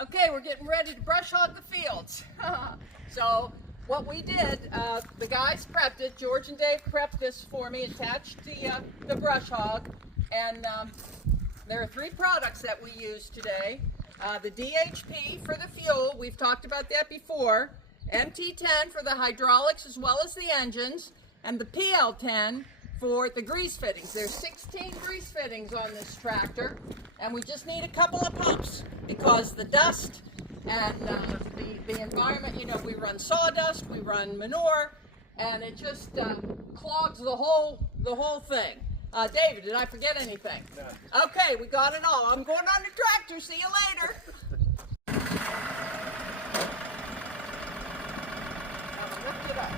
Okay, we're getting ready to brush hog the fields. So what we did, the guys prepped it. George and Dave prepped this for me, attached the brush hog, and there are 3 products that we use today. The DHP for the fuel, we've talked about that before. MT10 for the hydraulics as well as the engines, and the PL10 for the grease fittings. There's 16 grease fittings on this tractor, and we just need a couple of pumps because the dust and the environment, you know, we run sawdust, we run manure, and it just clogs the whole thing. David, did I forget anything? No. Okay, we got it all. I'm going on the tractor. See you later. Lift it up.